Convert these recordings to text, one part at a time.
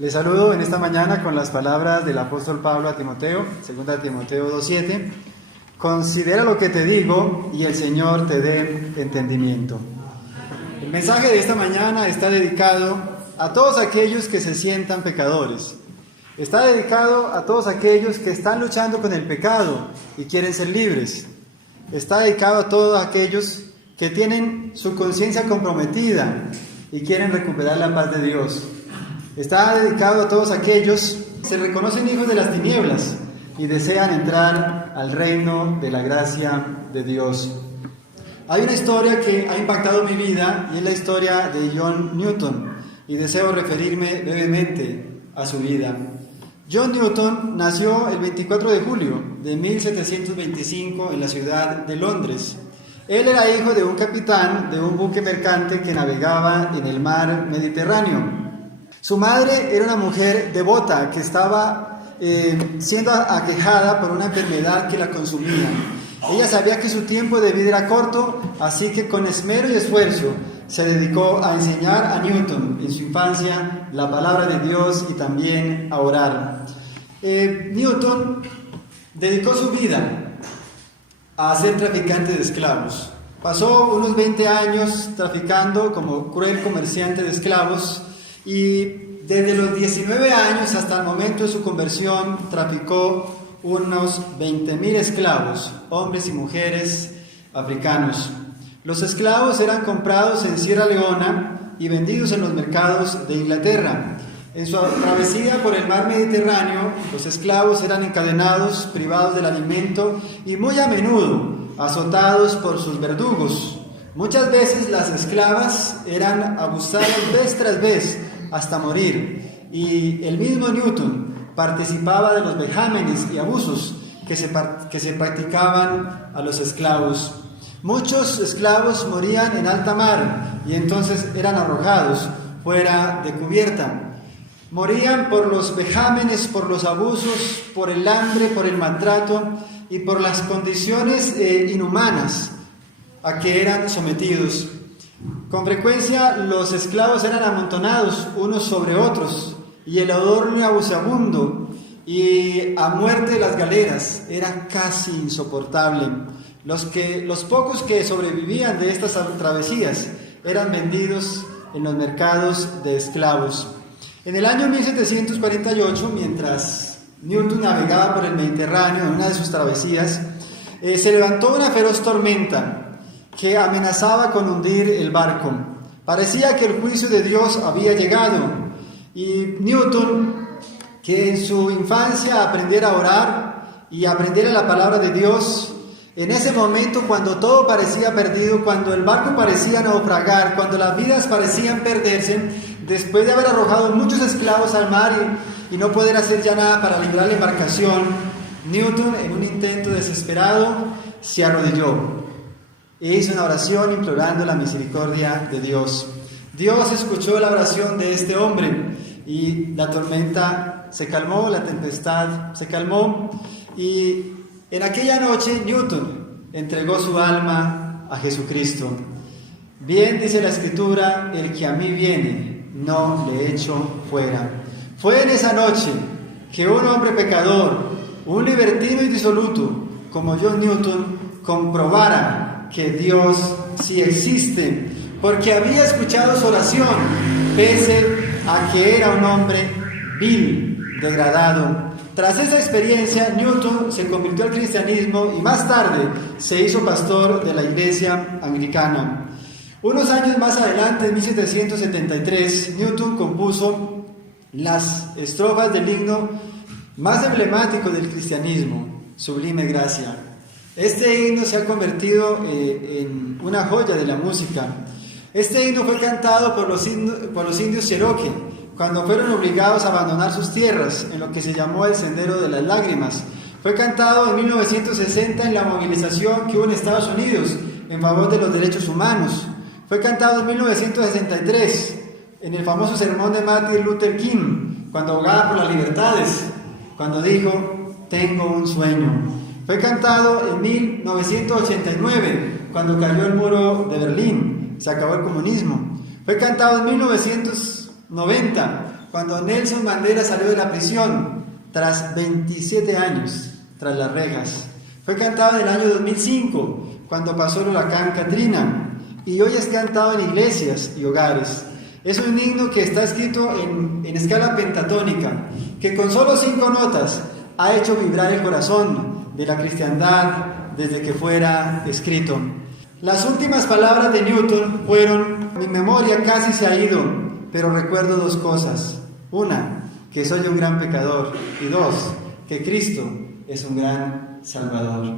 Les saludo en esta mañana con las palabras del apóstol Pablo a Timoteo, 2 Timoteo 2:7. Considera lo que te digo y el Señor te dé entendimiento. El mensaje de esta mañana está dedicado a todos aquellos que se sientan pecadores. Está dedicado a todos aquellos que están luchando con el pecado y quieren ser libres. Está dedicado a todos aquellos que tienen su conciencia comprometida y quieren recuperar la paz de Dios. Está dedicado a todos aquellos que se reconocen hijos de las tinieblas y desean entrar al reino de la gracia de Dios. Hay una historia que ha impactado mi vida y es la historia de John Newton, y deseo referirme brevemente a su vida. John Newton nació el 24 de julio de 1725 en la ciudad de Londres. Él era hijo de un capitán de un buque mercante que navegaba en el mar Mediterráneo. Su madre era una mujer devota que estaba siendo aquejada por una enfermedad que la consumía. Ella sabía que su tiempo de vida era corto, así que con esmero y esfuerzo se dedicó a enseñar a Newton en su infancia la palabra de Dios y también a orar. Newton dedicó su vida a ser traficante de esclavos. Pasó unos 20 años traficando como cruel comerciante de esclavos y desde los 19 años hasta el momento de su conversión traficó unos 20.000 esclavos, hombres y mujeres africanos. Los esclavos eran comprados en Sierra Leona y vendidos en los mercados de Inglaterra. En su travesía por el mar Mediterráneo, los esclavos eran encadenados, privados del alimento y muy a menudo azotados por sus verdugos. Muchas veces las esclavas eran abusadas vez tras vez hasta morir, y el mismo Newton participaba de los vejámenes y abusos que se practicaban a los esclavos. Muchos esclavos morían en alta mar y entonces eran arrojados fuera de cubierta. Morían por los vejámenes, por los abusos, por el hambre, por el maltrato y por las condiciones inhumanas a que eran sometidos. Con frecuencia los esclavos eran amontonados unos sobre otros y el olor nauseabundo y a muerte de las galeras era casi insoportable. Los pocos que sobrevivían de estas travesías eran vendidos en los mercados de esclavos. En el año 1748, mientras Newton navegaba por el Mediterráneo en una de sus travesías, se levantó una feroz tormenta que amenazaba con hundir el barco. Parecía que el juicio de Dios había llegado, y Newton, que en su infancia aprendiera a orar y aprendiera la palabra de Dios, en ese momento cuando todo parecía perdido, cuando el barco parecía naufragar, cuando las vidas parecían perderse, después de haber arrojado muchos esclavos al mar y no poder hacer ya nada para librar la embarcación, Newton, en un intento desesperado, se arrodilló e hizo una oración implorando la misericordia de Dios. Dios escuchó la oración de este hombre y la tormenta se calmó, la tempestad se calmó, y en aquella noche Newton entregó su alma a Jesucristo. Bien dice la Escritura: el que a mí viene, no le echo fuera. Fue en esa noche que un hombre pecador, un libertino y disoluto como John Newton, comprobara que Dios sí existe, porque había escuchado su oración, pese a que era un hombre vil, degradado. Tras esa experiencia, Newton se convirtió al cristianismo y más tarde se hizo pastor de la iglesia anglicana. Unos años más adelante, en 1773, Newton compuso las estrofas del himno más emblemático del cristianismo, Sublime Gracia. Este himno se ha convertido en una joya de la música. Este himno fue cantado por los indios Cherokee cuando fueron obligados a abandonar sus tierras en lo que se llamó el Sendero de las Lágrimas. Fue cantado en 1960 en la movilización que hubo en Estados Unidos en favor de los derechos humanos. Fue cantado en 1963 en el famoso sermón de Martin Luther King, cuando abogaba por las libertades, cuando dijo: tengo un sueño. Fue cantado en 1989, cuando cayó el muro de Berlín, se acabó el comunismo. Fue cantado en 1990, cuando Nelson Mandela salió de la prisión tras 27 años, tras las rejas. Fue cantado en el año 2005, cuando pasó el huracán Katrina, y hoy es cantado en iglesias y hogares. Es un himno que está escrito en escala pentatónica, que con solo 5 notas ha hecho vibrar el corazón de la cristiandad desde que fuera escrito. Las últimas palabras de Newton fueron: mi memoria casi se ha ido, pero recuerdo 2 cosas. Una, que soy un gran pecador, y 2, que Cristo es un gran Salvador.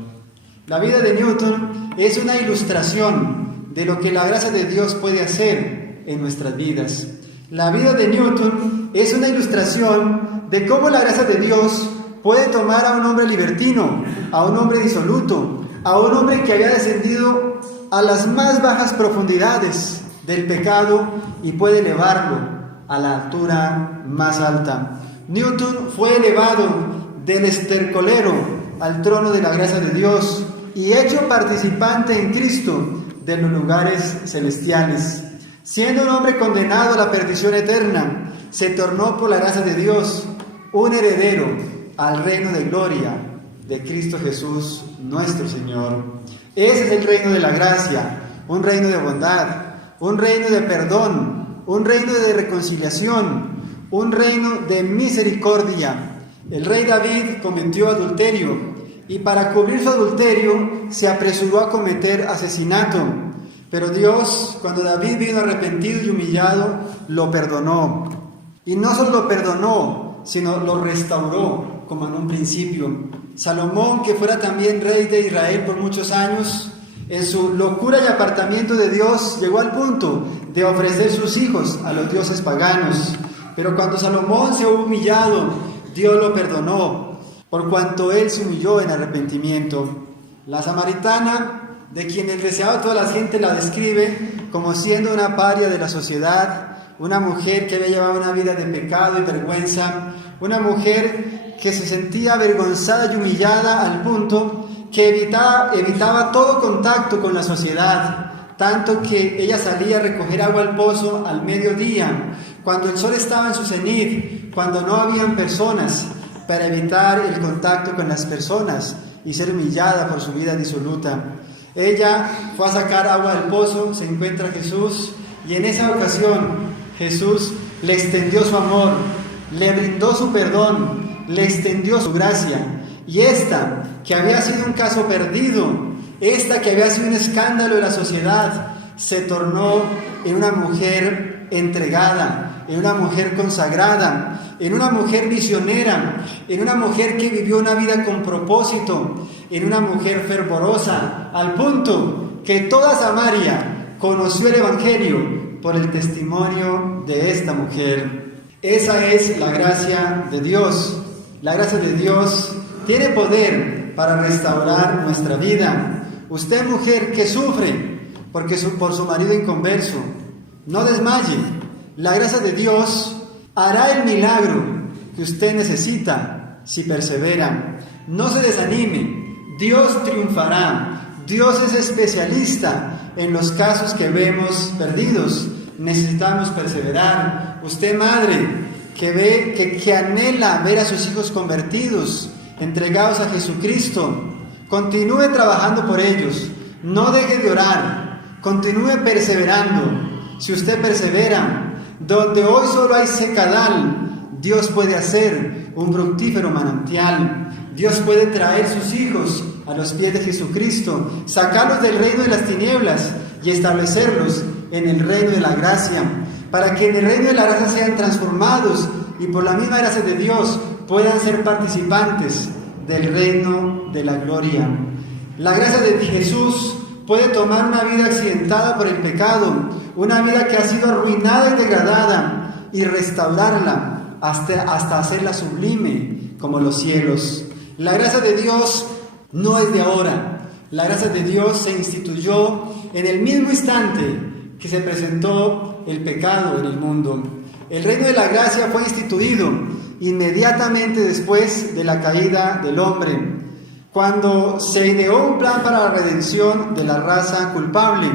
La vida de Newton es una ilustración de lo que la gracia de Dios puede hacer en nuestras vidas. La vida de Newton es una ilustración de cómo la gracia de Dios puede tomar a un hombre libertino, a un hombre disoluto, a un hombre que había descendido a las más bajas profundidades del pecado y puede elevarlo a la altura más alta. Newton fue elevado del estercolero al trono de la gracia de Dios y hecho participante en Cristo de los lugares celestiales. Siendo un hombre condenado a la perdición eterna, se tornó por la gracia de Dios un heredero al reino de gloria de Cristo Jesús nuestro Señor. Ese es el reino de la gracia, un reino de bondad, un reino de perdón, un reino de reconciliación, un reino de misericordia. El rey David cometió adulterio y para cubrir su adulterio se apresuró a cometer asesinato. Pero Dios, cuando David vino arrepentido y humillado, lo perdonó. Y no solo lo perdonó, sino lo restauró como en un principio. Salomón, que fuera también rey de Israel por muchos años, en su locura y apartamiento de Dios, llegó al punto de ofrecer sus hijos a los dioses paganos. Pero cuando Salomón se hubo humillado, Dios lo perdonó, por cuanto él se humilló en arrepentimiento. La samaritana, de quien el deseado de toda la gente la describe como siendo una paria de la sociedad, una mujer que había llevado una vida de pecado y vergüenza, una mujer que se sentía avergonzada y humillada al punto que evitaba todo contacto con la sociedad, tanto que ella salía a recoger agua al pozo al mediodía, cuando el sol estaba en su cenit, cuando no habían personas, para evitar el contacto con las personas y ser humillada por su vida disoluta. Ella fue a sacar agua del pozo, se encuentra Jesús, y en esa ocasión Jesús le extendió su amor, le brindó su perdón, le extendió su gracia. Y esta, que había sido un caso perdido, esta que había sido un escándalo de la sociedad, se tornó en una mujer entregada, en una mujer consagrada, en una mujer misionera, en una mujer que vivió una vida con propósito, en una mujer fervorosa, al punto que toda Samaria conoció el Evangelio por el testimonio de esta mujer. Esa es la gracia de Dios. La gracia de Dios tiene poder para restaurar nuestra vida. Usted, mujer que sufre por su marido inconverso, no desmaye. La gracia de Dios hará el milagro que usted necesita si persevera. No se desanime. Dios triunfará. Dios es especialista en los casos que vemos perdidos. Necesitamos perseverar. Usted, madre, que anhela ver a sus hijos convertidos, entregados a Jesucristo, continúe trabajando por ellos. No deje de orar. Continúe perseverando. Si usted persevera, donde hoy solo hay secadal, Dios puede hacer un fructífero manantial. Dios puede traer sus hijos a los pies de Jesucristo, sacarlos del reino de las tinieblas y establecerlos en el reino de la gracia, para que en el reino de la gracia sean transformados y por la misma gracia de Dios puedan ser participantes del reino de la gloria. La gracia de Jesús puede tomar una vida accidentada por el pecado, una vida que ha sido arruinada y degradada, y restaurarla hasta hacerla sublime como los cielos. La gracia de Dios no es de ahora. La gracia de Dios se instituyó en el mismo instante que se presentó el pecado en el mundo. El reino de la gracia fue instituido inmediatamente después de la caída del hombre, cuando se ideó un plan para la redención de la raza culpable.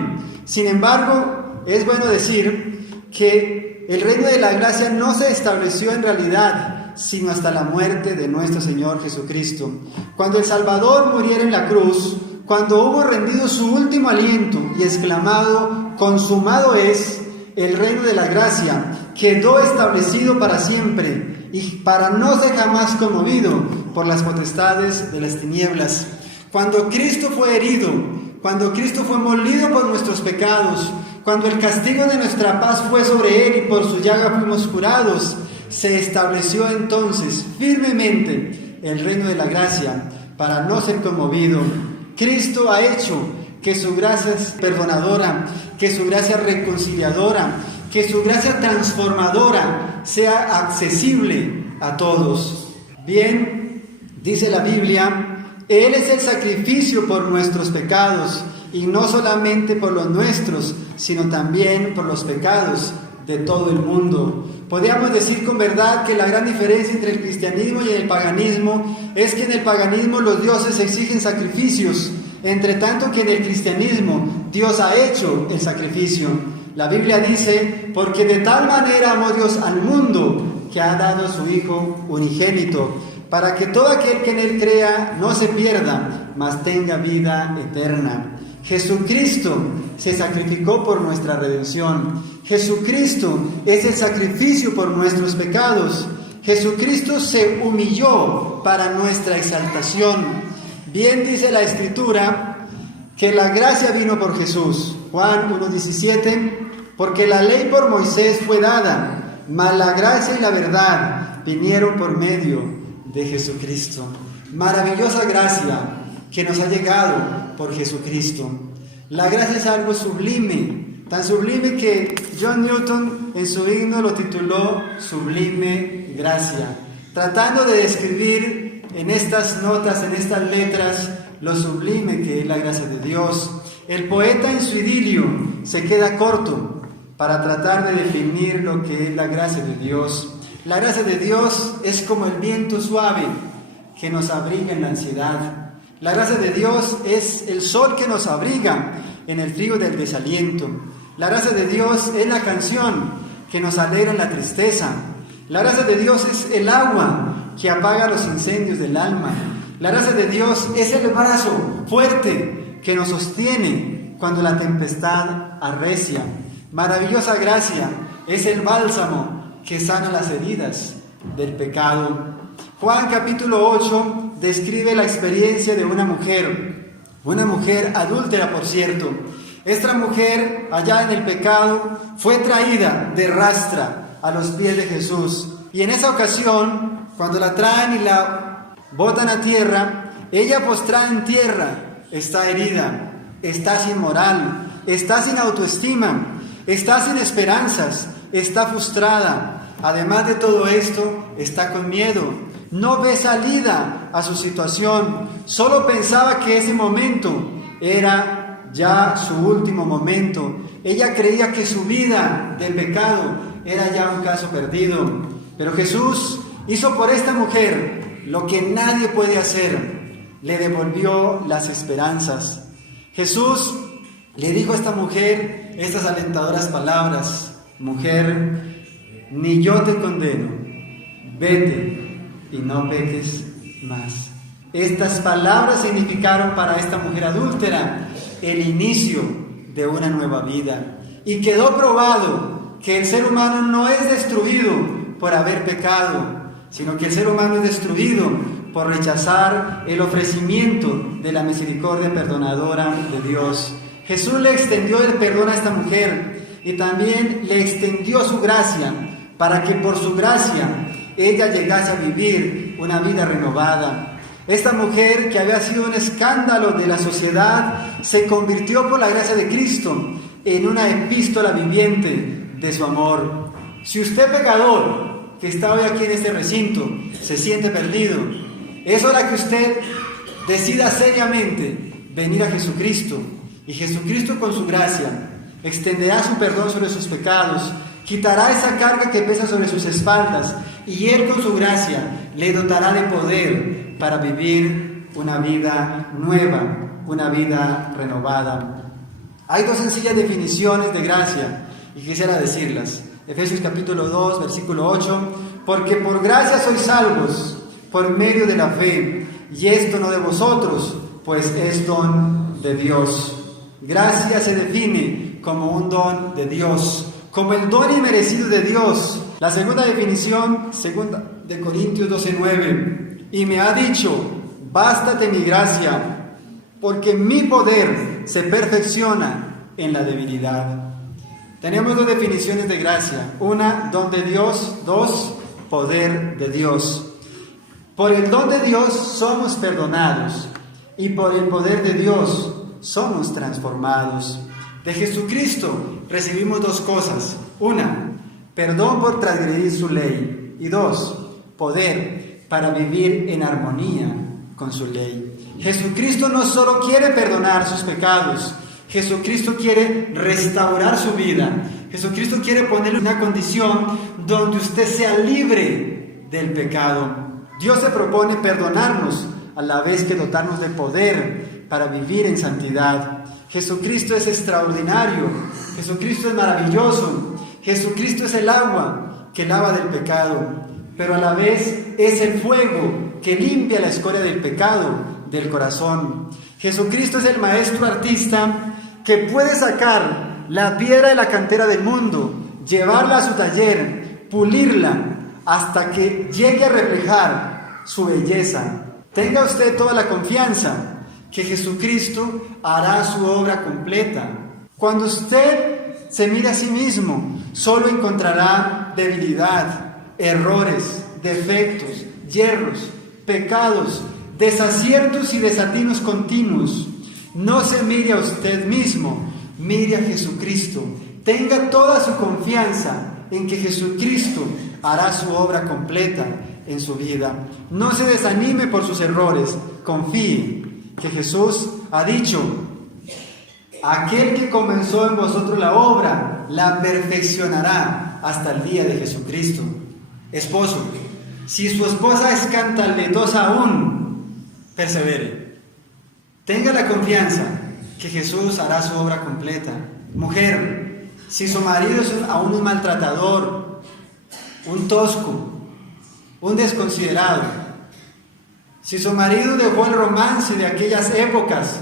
Sin embargo, es bueno decir que el reino de la gracia no se estableció en realidad, sino hasta la muerte de nuestro Señor Jesucristo. Cuando el Salvador muriera en la cruz, cuando hubo rendido su último aliento y exclamado, consumado es, el reino de la gracia quedó establecido para siempre y para no ser jamás conmovido por las potestades de las tinieblas. Cuando Cristo fue herido, cuando Cristo fue molido por nuestros pecados, cuando el castigo de nuestra paz fue sobre Él y por su llaga fuimos curados, se estableció entonces firmemente el reino de la gracia para no ser conmovido. Cristo ha hecho que su gracia es perdonadora, que su gracia reconciliadora, que su gracia transformadora sea accesible a todos. Bien, dice la Biblia, Él es el sacrificio por nuestros pecados, y no solamente por los nuestros, sino también por los pecados de todo el mundo. Podríamos decir con verdad que la gran diferencia entre el cristianismo y el paganismo es que en el paganismo los dioses exigen sacrificios, entre tanto que en el cristianismo Dios ha hecho el sacrificio. La Biblia dice, porque de tal manera amó Dios al mundo que ha dado a su Hijo unigénito, para que todo aquel que en Él crea no se pierda, mas tenga vida eterna. Jesucristo se sacrificó por nuestra redención. Jesucristo es el sacrificio por nuestros pecados. Jesucristo se humilló para nuestra exaltación. Bien dice la Escritura que la gracia vino por Jesús. Juan 1:17, porque la ley por Moisés fue dada, mas la gracia y la verdad vinieron por medio de Jesucristo. Maravillosa gracia que nos ha llegado por Jesucristo. La gracia es algo sublime, tan sublime que John Newton en su himno lo tituló Sublime Gracia, tratando de describir en estas notas, en estas letras, lo sublime que es la gracia de Dios. El poeta en su idilio se queda corto para tratar de definir lo que es la gracia de Dios. La gracia de Dios es como el viento suave que nos abriga en la ansiedad. La gracia de Dios es el sol que nos abriga en el frío del desaliento. La gracia de Dios es la canción que nos alegra en la tristeza. La gracia de Dios es el agua que apaga los incendios del alma. La gracia de Dios es el brazo fuerte que nos sostiene cuando la tempestad arrecia. Maravillosa gracia es el bálsamo que sana las heridas del pecado. Juan capítulo 8 describe la experiencia de una mujer adúltera, por cierto. Esta mujer, allá en el pecado, fue traída de rastra a los pies de Jesús. Y en esa ocasión, cuando la traen y la botan a tierra, ella postrada en tierra está herida, está sin moral, está sin autoestima, está sin esperanzas, está frustrada. Además de todo esto, está con miedo. No ve salida a su situación, solo pensaba que ese momento era ya su último momento. Ella creía que su vida de pecado era ya un caso perdido. Pero Jesús hizo por esta mujer lo que nadie puede hacer, le devolvió las esperanzas. Jesús le dijo a esta mujer estas alentadoras palabras: mujer, ni yo te condeno, vete y no peques más. Estas palabras significaron para esta mujer adúltera el inicio de una nueva vida. Y quedó probado que el ser humano no es destruido por haber pecado, sino que el ser humano es destruido por rechazar el ofrecimiento de la misericordia perdonadora de Dios. Jesús le extendió el perdón a esta mujer y también le extendió su gracia para que por su gracia ella llegase a vivir una vida renovada. Esta mujer, que había sido un escándalo de la sociedad, se convirtió por la gracia de Cristo en una epístola viviente de su amor. Si usted, pecador, que está hoy aquí en este recinto, se siente perdido, es hora que usted decida seriamente venir a Jesucristo. Y Jesucristo, con su gracia, extenderá su perdón sobre sus pecados, quitará esa carga que pesa sobre sus espaldas, y Él, con su gracia, le dotará de poder para vivir una vida nueva, una vida renovada. Hay dos sencillas definiciones de gracia y quisiera decirlas. Efesios capítulo 2, versículo 8, porque por gracia sois salvos, por medio de la fe, y esto no de vosotros, pues es don de Dios. Gracia se define como un don de Dios, como el don inmerecido de Dios. La segunda definición, 2 de Corintios 12:9, y me ha dicho, bástate mi gracia, porque mi poder se perfecciona en la debilidad. Tenemos dos definiciones de gracia. Una, don de Dios. Dos, poder de Dios. Por el don de Dios somos perdonados y por el poder de Dios somos transformados. De Jesucristo recibimos dos cosas. Una, perdón por transgredir su ley. Y dos, poder para vivir en armonía con su ley. Jesucristo no solo quiere perdonar sus pecados, Jesucristo quiere restaurar su vida. Jesucristo quiere ponerle una condición donde usted sea libre del pecado. Dios se propone perdonarnos a la vez que dotarnos de poder para vivir en santidad. Jesucristo es extraordinario. Jesucristo es maravilloso. Jesucristo es el agua que lava del pecado, pero a la vez es el fuego que limpia la escoria del pecado del corazón. Jesucristo es el maestro artista que puede sacar la piedra de la cantera del mundo, llevarla a su taller, pulirla hasta que llegue a reflejar su belleza. Tenga usted toda la confianza que Jesucristo hará su obra completa. Cuando usted se mire a sí mismo, solo encontrará debilidad, errores, defectos, yerros, pecados, desaciertos y desatinos continuos. No se mire a usted mismo, mire a Jesucristo. Tenga toda su confianza en que Jesucristo hará su obra completa en su vida. No se desanime por sus errores, confíe que Jesús ha dicho, aquel que comenzó en vosotros la obra, la perfeccionará hasta el día de Jesucristo. Esposo, si su esposa es cantaletosa aún, persevere. Tenga la confianza que Jesús hará su obra completa. Mujer, si su marido es aún un maltratador, un tosco, un desconsiderado, si su marido dejó el romance de aquellas épocas,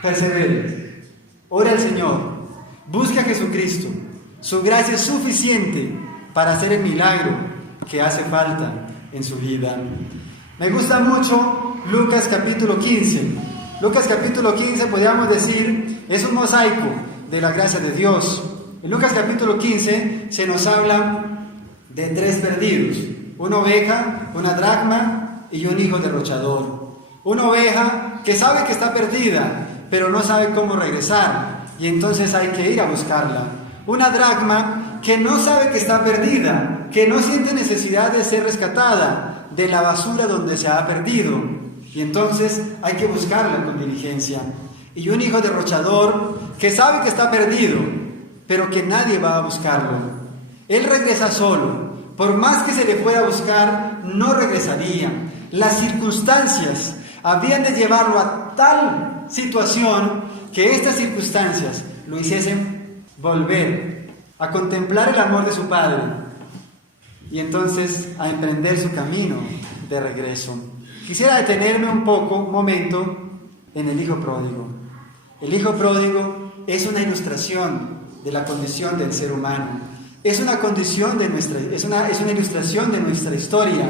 persevere. Ore al Señor, busque a Jesucristo. Su gracia es suficiente para hacer el milagro que hace falta en su vida. Me gusta mucho Lucas capítulo 15. Lucas capítulo 15, podríamos decir, es un mosaico de la gracia de Dios. En Lucas capítulo 15 se nos habla de 3 perdidos: una oveja, una dracma y un hijo derrochador. Una oveja que sabe que está perdida, pero no sabe cómo regresar, y entonces hay que ir a buscarla. Una dracma que no sabe que está perdida, que no siente necesidad de ser rescatada de la basura donde se ha perdido, y entonces hay que buscarla con diligencia. Y un hijo derrochador que sabe que está perdido, pero que nadie va a buscarlo. Él regresa solo. Por más que se le fuera a buscar, no regresaría. Las circunstancias habían de llevarlo a tal situación que estas circunstancias lo hiciesen volver a contemplar el amor de su padre y entonces a emprender su camino de regreso. Quisiera detenerme un momento en el hijo pródigo. El hijo pródigo es una ilustración de la condición del ser humano. Es una condición es una ilustración de nuestra historia,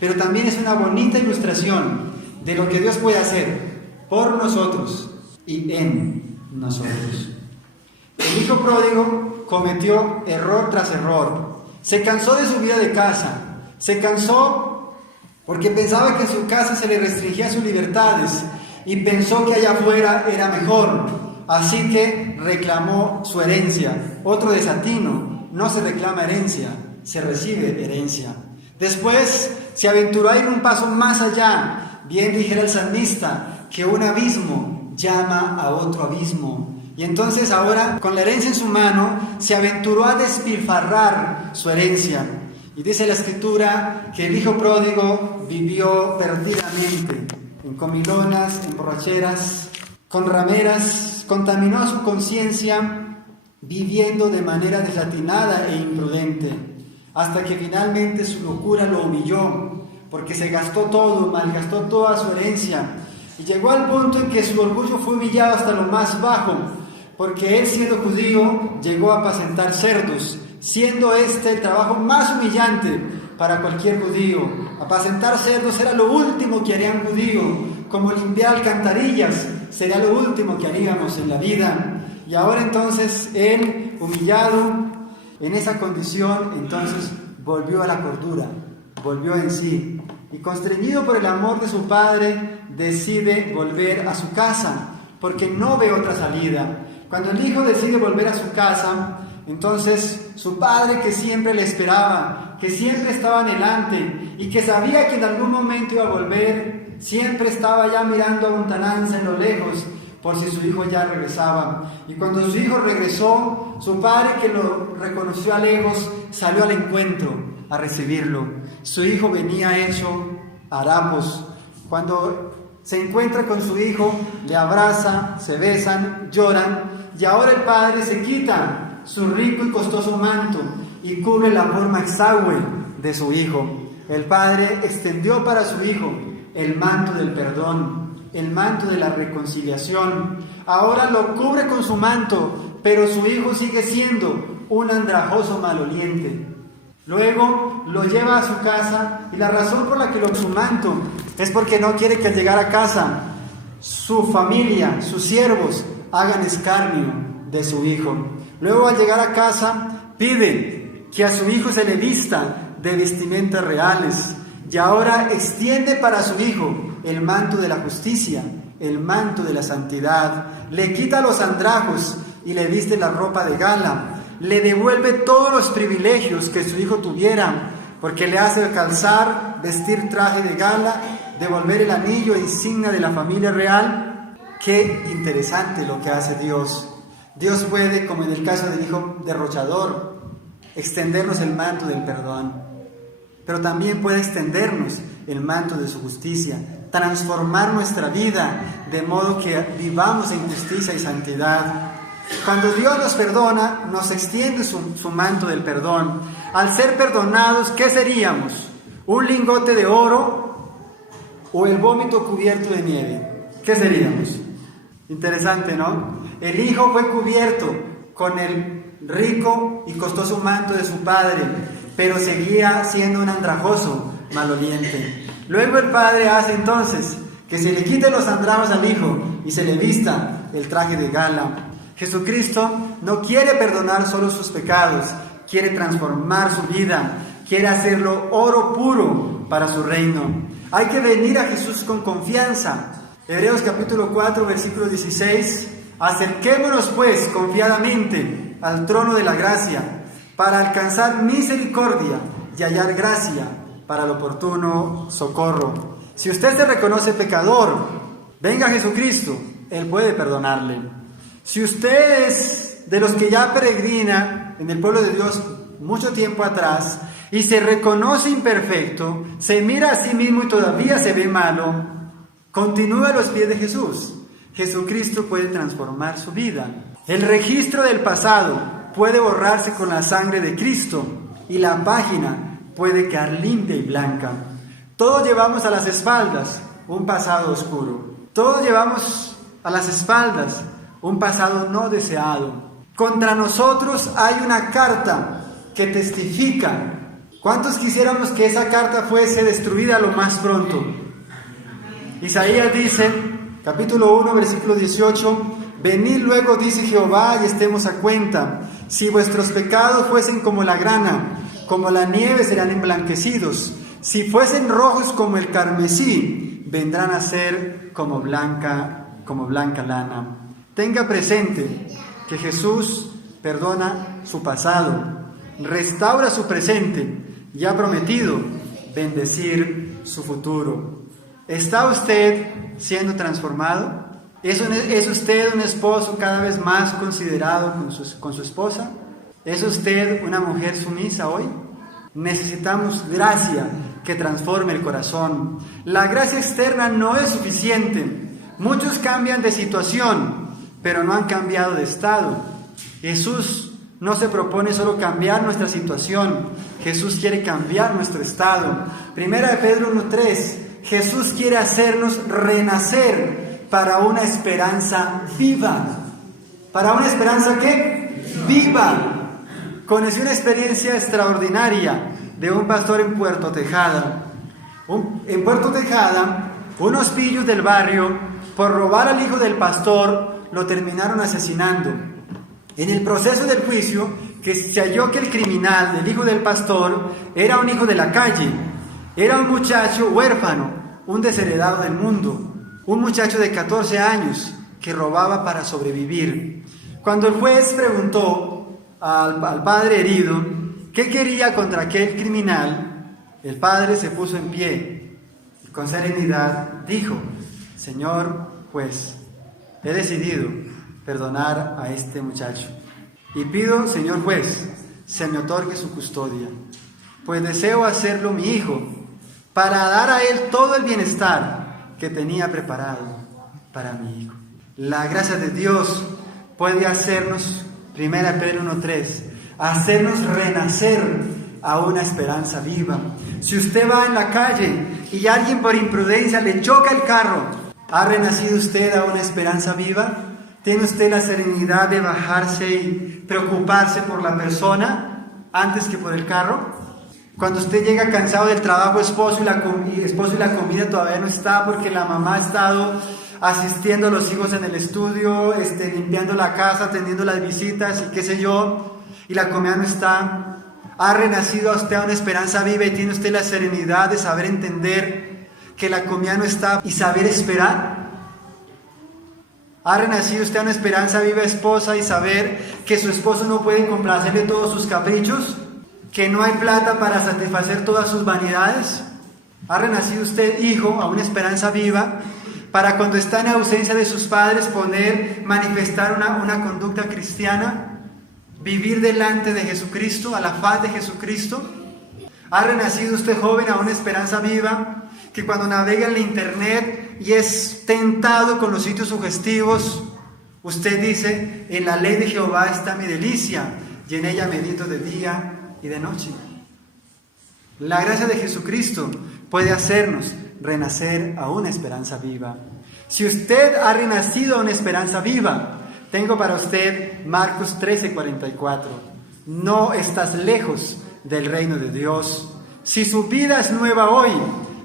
pero también es una bonita ilustración de lo que Dios puede hacer por nosotros y en nosotros. El hijo pródigo cometió error tras error. Se cansó de su vida de casa. Se cansó porque pensaba que en su casa se le restringían sus libertades y pensó que allá afuera era mejor. Así que reclamó su herencia. Otro desatino: no se reclama herencia, se recibe herencia. Después se aventuró a ir un paso más allá. Bien dijera el salmista que un abismo llama a otro abismo. Y entonces ahora, con la herencia en su mano, se aventuró a despilfarrar su herencia. Y dice la Escritura que el hijo pródigo vivió perdidamente, en comilonas, en borracheras, con rameras, contaminó su conciencia, viviendo de manera desatinada e imprudente, hasta que finalmente su locura lo humilló, porque se gastó todo, malgastó toda su herencia, y llegó al punto en que su orgullo fue humillado hasta lo más bajo, porque él, siendo judío, llegó a apacentar cerdos, siendo este el trabajo más humillante para cualquier judío. Apacentar cerdos era lo último que haría un judío, como limpiar alcantarillas sería lo último que haríamos en la vida. Y ahora entonces él, humillado en esa condición, entonces volvió a la cordura, volvió en sí, y constreñido por el amor de su padre, decide volver a su casa, porque no ve otra salida. Cuando el hijo decide volver a su casa, entonces su padre, que siempre le esperaba, que siempre estaba anhelante y que sabía que en algún momento iba a volver, siempre estaba ya mirando a lontananza en lo lejos por si su hijo ya regresaba. Y cuando su hijo regresó, su padre, que lo reconoció a lejos, salió al encuentro a recibirlo. Su hijo venía hecho harapos. Cuando se encuentra con su hijo, le abraza, se besan, lloran, y ahora el padre se quita su rico y costoso manto y cubre la forma exangüe de su hijo. El padre extendió para su hijo el manto del perdón, el manto de la reconciliación. Ahora lo cubre con su manto, pero su hijo sigue siendo un andrajoso maloliente. Luego lo lleva a su casa, y la razón por la que lo su manto es porque no quiere que al llegar a casa su familia, sus siervos, hagan escarnio de su hijo. Luego, al llegar a casa, pide que a su hijo se le vista de vestimentas reales, y ahora extiende para su hijo el manto de la justicia, el manto de la santidad. Le quita los andrajos y le viste la ropa de gala. Le devuelve todos los privilegios que su hijo tuviera, porque le hace calzar, vestir traje de gala, devolver el anillo insignia de la familia real. Qué interesante lo que hace Dios. Dios puede, como en el caso del hijo derrochador, extendernos el manto del perdón, pero también puede extendernos el manto de su justicia, transformar nuestra vida de modo que vivamos en justicia y santidad. Cuando Dios nos perdona, nos extiende su manto del perdón. Al ser perdonados, ¿qué seríamos? ¿Un lingote de oro o el vómito cubierto de nieve? ¿Qué seríamos? Interesante, ¿no? El hijo fue cubierto con el rico y costoso manto de su padre, pero seguía siendo un andrajoso maloliente. Luego el padre hace entonces que se le quite los andrajos al hijo y se le vista el traje de gala. Jesucristo no quiere perdonar solo sus pecados, quiere transformar su vida, quiere hacerlo oro puro para su reino. Hay que venir a Jesús con confianza. Hebreos capítulo 4, versículo 16. Acerquémonos pues confiadamente al trono de la gracia, para alcanzar misericordia y hallar gracia para el oportuno socorro. Si usted se reconoce pecador, venga a Jesucristo, Él puede perdonarle. Si usted es de los que ya peregrina en el pueblo de Dios mucho tiempo atrás y se reconoce imperfecto, se mira a sí mismo y todavía se ve malo, continúa a los pies de Jesús. Jesucristo puede transformar su vida. El registro del pasado puede borrarse con la sangre de Cristo y la página puede quedar limpia y blanca. Todos llevamos a las espaldas un pasado oscuro. Todos llevamos a las espaldas un pasado no deseado. Contra nosotros hay una carta que testifica. ¿Cuántos quisiéramos que esa carta fuese destruida lo más pronto? Isaías dice, capítulo 1, versículo 18, venid luego, dice Jehová, y estemos a cuenta. Si vuestros pecados fuesen como la grana, como la nieve serán emblanquecidos. Si fuesen rojos como el carmesí, vendrán a ser como blanca lana. Tenga presente que Jesús perdona su pasado, restaura su presente y ha prometido bendecir su futuro. ¿Está usted siendo transformado? ¿Es usted un esposo cada vez más considerado con su esposa? ¿Es usted una mujer sumisa hoy? Necesitamos gracia que transforme el corazón. La gracia externa no es suficiente. Muchos cambian de situación, pero no han cambiado de estado. Jesús no se propone solo cambiar nuestra situación, Jesús quiere cambiar nuestro estado. Primera de Pedro 1:3, Jesús quiere hacernos renacer para una esperanza viva. ¿Para una esperanza qué? Viva. Conocí una experiencia extraordinaria de un pastor en Puerto Tejada. En Puerto Tejada, unos pillos del barrio, por robar al hijo del pastor, lo terminaron asesinando. En el proceso del juicio, que se halló que el criminal, el hijo del pastor, era un hijo de la calle, era un muchacho huérfano, un desheredado del mundo, un muchacho de 14 años que robaba para sobrevivir. Cuando el juez preguntó al padre herido qué quería contra aquel criminal, el padre se puso en pie y con serenidad dijo: Señor juez, he decidido perdonar a este muchacho y pido, señor juez, se me otorgue su custodia, pues deseo hacerlo mi hijo para dar a él todo el bienestar que tenía preparado para mi hijo. La gracia de Dios puede hacernos, 1 Pedro 1:3, hacernos renacer a una esperanza viva. Si usted va en la calle y alguien por imprudencia le choca el carro, ¿ha renacido usted a una esperanza viva? ¿Tiene usted la serenidad de bajarse y preocuparse por la persona antes que por el carro? Cuando usted llega cansado del trabajo, esposo y la comida todavía no está porque la mamá ha estado asistiendo a los hijos en el estudio, limpiando la casa, atendiendo las visitas y qué sé yo, y la comida no está. ¿Ha renacido a usted a una esperanza viva y tiene usted la serenidad de saber entender que la comida no está y saber esperar? ¿Ha renacido usted a una esperanza viva, esposa, y saber que su esposo no puede complacerle todos sus caprichos? ¿Que no hay plata para satisfacer todas sus vanidades? ¿Ha renacido usted, hijo, a una esperanza viva para cuando está en ausencia de sus padres manifestar una conducta cristiana? ¿Vivir delante de Jesucristo, a la faz de Jesucristo? ¿Ha renacido usted, joven, a una esperanza viva que cuando navega en la internet y es tentado con los sitios sugestivos, usted dice: en la ley de Jehová está mi delicia, y en ella medito de día y de noche? La gracia de Jesucristo puede hacernos renacer a una esperanza viva. Si usted ha renacido a una esperanza viva, tengo para usted Marcos 13:44. No estás lejos del reino de Dios. Si su vida es nueva hoy,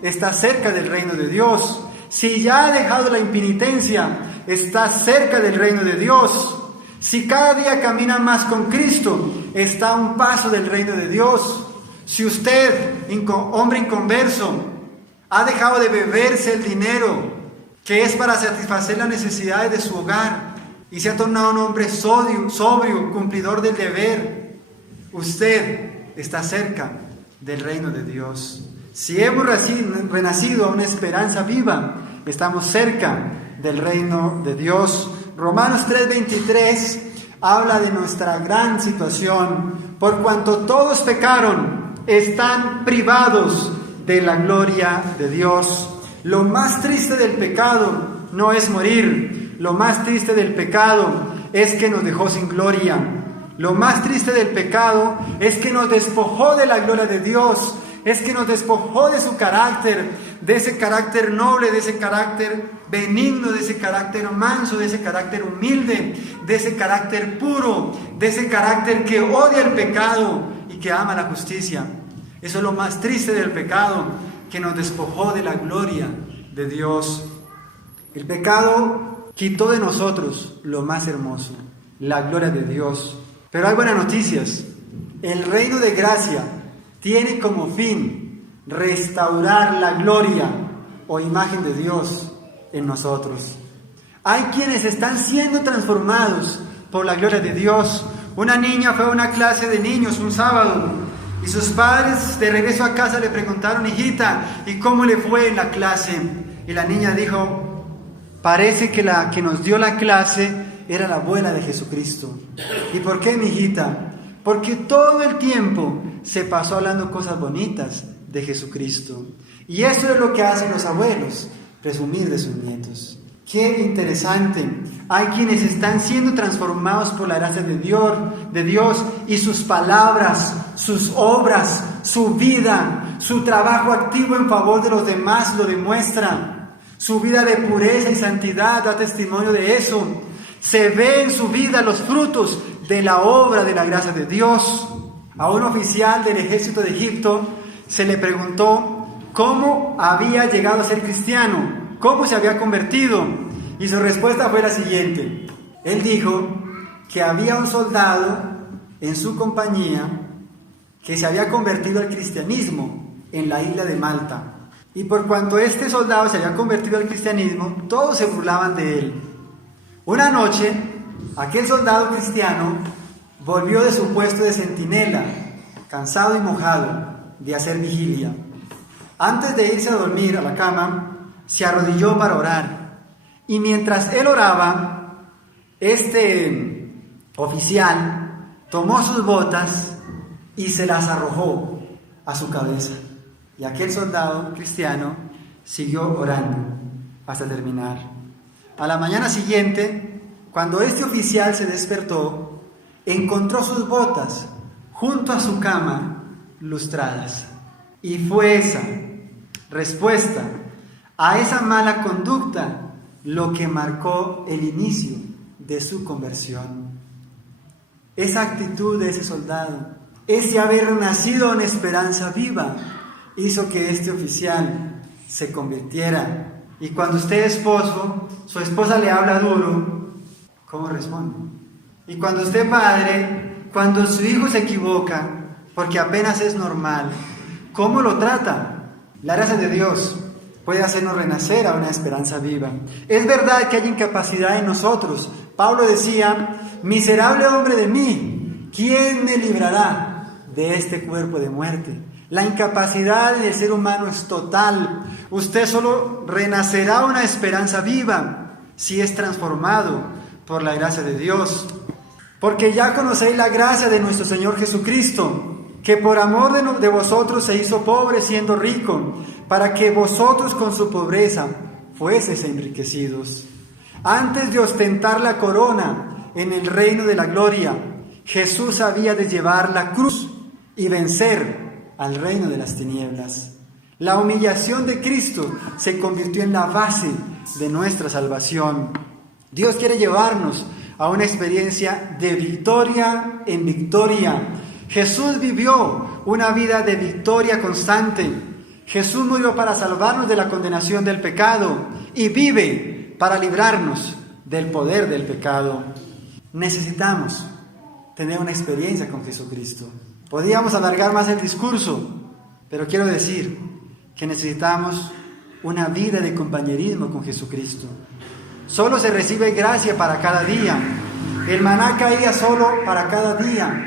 está cerca del reino de Dios. Si ya ha dejado la impenitencia, está cerca del reino de Dios. Si cada día camina más con Cristo, está a un paso del reino de Dios. Si usted, hombre inconverso, ha dejado de beberse el dinero que es para satisfacer las necesidades de su hogar y se ha tornado un hombre sobrio, cumplidor del deber, usted está cerca del reino de Dios. Si hemos renacido a una esperanza viva, estamos cerca del reino de Dios. Romanos 3:23 habla de nuestra gran situación. Por cuanto todos pecaron, están privados de la gloria de Dios. Lo más triste del pecado no es morir. Lo más triste del pecado es que nos dejó sin gloria. Lo más triste del pecado es que nos despojó de la gloria de Dios. Es que nos despojó de su carácter, de ese carácter noble, de ese carácter benigno, de ese carácter manso, de ese carácter humilde, de ese carácter puro, de ese carácter que odia el pecado y que ama la justicia. Eso es lo más triste del pecado, que nos despojó de la gloria de Dios. El pecado quitó de nosotros lo más hermoso, la gloria de Dios. Pero hay buenas noticias. El reino de gracia tiene como fin restaurar la gloria o imagen de Dios en nosotros. Hay quienes están siendo transformados por la gloria de Dios. Una niña fue a una clase de niños un sábado y sus padres de regreso a casa le preguntaron: hijita, ¿y cómo le fue en la clase? Y la niña dijo: parece que la que nos dio la clase era la abuela de Jesucristo. ¿Y por qué, mi hijita? Porque todo el tiempo se pasó hablando cosas bonitas de Jesucristo. Y eso es lo que hacen los abuelos, presumir de sus nietos. Qué interesante. Hay quienes están siendo transformados por la gracia de Dios y sus palabras, sus obras, su vida, su trabajo activo en favor de los demás lo demuestra. Su vida de pureza y santidad da testimonio de eso. Se ve en su vida los frutos de la obra de la gracia de Dios. A un oficial del ejército de Egipto se le preguntó cómo había llegado a ser cristiano, cómo se había convertido, y su respuesta fue la siguiente. Él dijo que había un soldado en su compañía que se había convertido al cristianismo en la isla de Malta, y por cuanto este soldado se había convertido al cristianismo, todos se burlaban de él. Una noche, aquel soldado cristiano volvió de su puesto de centinela, cansado y mojado de hacer vigilia. Antes de irse a dormir a la cama, se arrodilló para orar. Y mientras él oraba, este oficial tomó sus botas y se las arrojó a su cabeza. Y aquel soldado cristiano siguió orando hasta terminar. A la mañana siguiente, cuando este oficial se despertó, encontró sus botas junto a su cama lustradas. Y fue esa respuesta a esa mala conducta lo que marcó el inicio de su conversión. Esa actitud de ese soldado, ese haber nacido en esperanza viva, hizo que este oficial se convirtiera. Y cuando usted es esposo, su esposa le habla duro, ¿cómo responde? Y cuando usted es padre, cuando su hijo se equivoca, porque apenas es normal, ¿cómo lo trata? La gracia de Dios puede hacernos renacer a una esperanza viva. Es verdad que hay incapacidad en nosotros. Pablo decía, miserable hombre de mí, ¿quién me librará de este cuerpo de muerte? La incapacidad del ser humano es total. Usted solo renacerá una esperanza viva si es transformado por la gracia de Dios. Porque ya conocéis la gracia de nuestro Señor Jesucristo, que por amor de vosotros se hizo pobre siendo rico, para que vosotros con su pobreza fueseis enriquecidos. Antes de ostentar la corona en el reino de la gloria, Jesús había de llevar la cruz y vencer al reino de las tinieblas. La humillación de Cristo se convirtió en la base de nuestra salvación. Dios quiere llevarnos a una experiencia de victoria en victoria. Jesús vivió una vida de victoria constante. Jesús murió para salvarnos de la condenación del pecado y vive para librarnos del poder del pecado. Necesitamos tener una experiencia con Jesucristo. Podríamos alargar más el discurso, pero quiero decir que necesitamos una vida de compañerismo con Jesucristo. Solo se recibe gracia para cada día. El maná caía solo para cada día.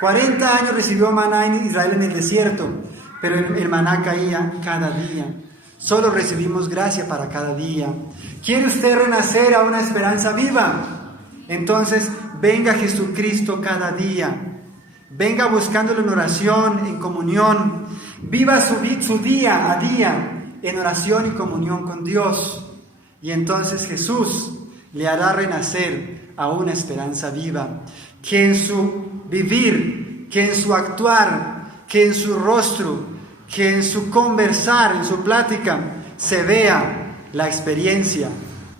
40 años recibió maná en Israel en el desierto, pero el maná caía cada día. Solo recibimos gracia para cada día. ¿Quiere usted renacer a una esperanza viva? Entonces venga Jesucristo cada día. Venga buscándolo en oración, en comunión. Viva su día a día en oración y comunión con Dios. Y entonces Jesús le hará renacer a una esperanza viva. Que en su vivir, que en su actuar, que en su rostro, que en su conversar, en su plática, se vea la experiencia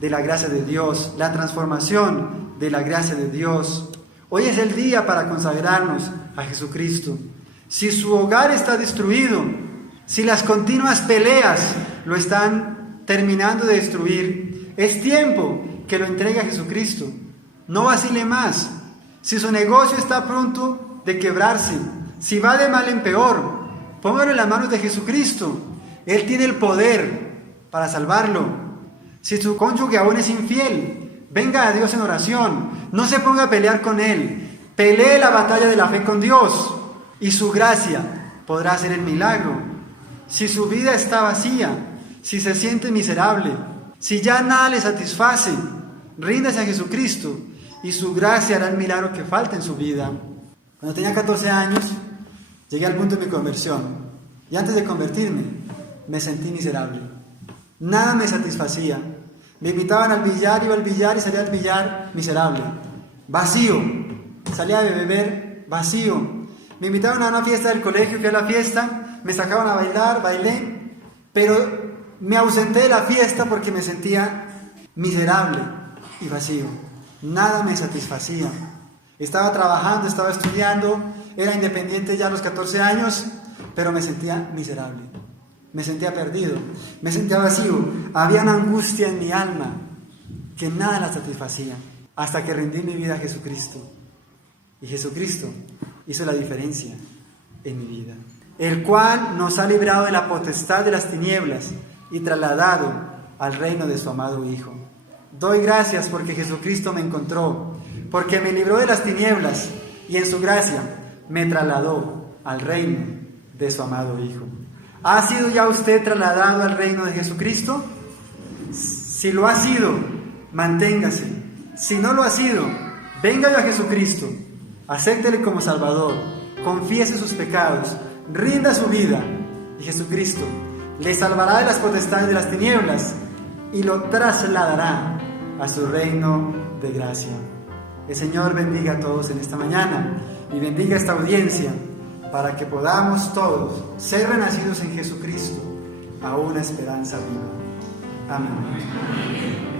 de la gracia de Dios, la transformación de la gracia de Dios. Hoy es el día para consagrarnos a Jesucristo. Si su hogar está destruido, si las continuas peleas lo están terminando de destruir, es tiempo que lo entregue a Jesucristo. No vacile más. Si su negocio está pronto de quebrarse, si va de mal en peor, póngalo en las manos de Jesucristo. Él tiene el poder para salvarlo. Si su cónyuge aún es infiel, venga a Dios en oración. No se ponga a pelear con él. Pelee la batalla de la fe con Dios y su gracia podrá hacer el milagro. Si su vida está vacía, si se siente miserable, si ya nada le satisface, ríndase a Jesucristo y su gracia hará el milagro que falta en su vida. Cuando tenía 14 años, llegué al punto de mi conversión y antes de convertirme me sentí miserable. Nada me satisfacía. Me invitaban al billar, iba al billar y salía del billar miserable, vacío. Salía de beber, vacío. Me invitaban a una fiesta del colegio, fui a la fiesta, me sacaban a bailar, bailé, pero me ausenté de la fiesta porque me sentía miserable y vacío. Nada me satisfacía. Estaba trabajando, estaba estudiando, era independiente ya a los 14 años, pero me sentía miserable, me sentía perdido, me sentía vacío. Había una angustia en mi alma que nada la satisfacía, hasta que rendí mi vida a Jesucristo. Y Jesucristo hizo la diferencia en mi vida, el cual nos ha librado de la potestad de las tinieblas y trasladado al reino de su amado Hijo. Doy gracias porque Jesucristo me encontró, porque me libró de las tinieblas y en su gracia me trasladó al reino de su amado Hijo. ¿Ha sido ya usted trasladado al reino de Jesucristo? Si lo ha sido, manténgase. Si no lo ha sido, venga a Jesucristo, acéptele como Salvador, confiese sus pecados, rinda su vida y Jesucristo le salvará de las potestades de las tinieblas y lo trasladará a su reino de gracia. El Señor bendiga a todos en esta mañana y bendiga esta audiencia para que podamos todos ser renacidos en Jesucristo a una esperanza viva. Amén.